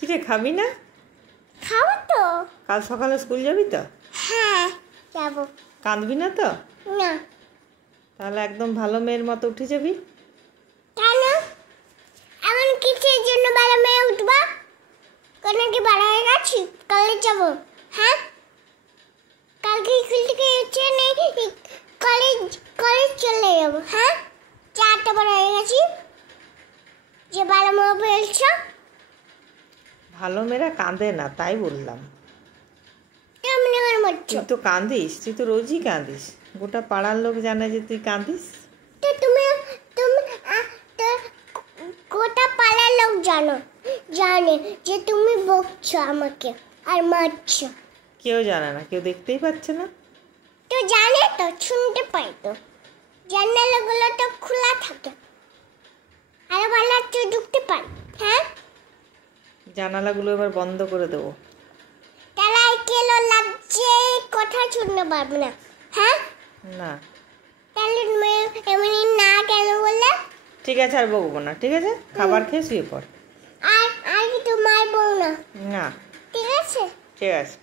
কি রে, খাবি না? খাবো তো। কাল সকালে স্কুল যাবি তো? হ্যাঁ যাবো। কাঁদবি না তো? না। তাহলে একদম ভালো মেয়ের মতো উঠে যাবি। কেন এমন কিসের জন্য বড় মেয়ে উঠবা? কোনো কি বড় হয়ে গেছি? কলেজ যাবো। হ্যাঁ কালকে স্কুল থেকে উঠে নেই, কলেজ কলেজ চলে যাবো। হ্যাঁ চারটা বড় হয়ে গেছি যে বড় মেয়ে বলছো। ভালো মেয়েরা কাঁদে না, তাই বললাম। কেমন আমার মরছো? তুই তো কাঁদিস, তুই তো রোজই কাঁদিস। গোটা পাড়ার লোক জানে যে তুই কাঁদিস। তো তুমি তুমি তো গোটা পাড়ার লোক জানে যে তুমি বকছো আমাকে আর মারছো। কেউ জানে না, কেউ দেখতেই পাচ্ছে না। তো জানে তো, শুনতে পাই তো। জানালাগুলো তো খোলা থাকে, আরো ভালো তো ঢুকতে পারে। হ্যাঁ জানালাগুলো এবার বন্ধ করে দেবো। তাহলে কেলো লাগছে, কথা শুনতে পারবো না। হ্যাঁ না তাহলে এমনি না কেন বললে? ঠিক আছে, আর বকবো না। ঠিক আছে, খাবার খেয়ে শুয়ে পড়। আর আর কি তোমার বউ না? না ঠিক আছে। ঠিক আছে।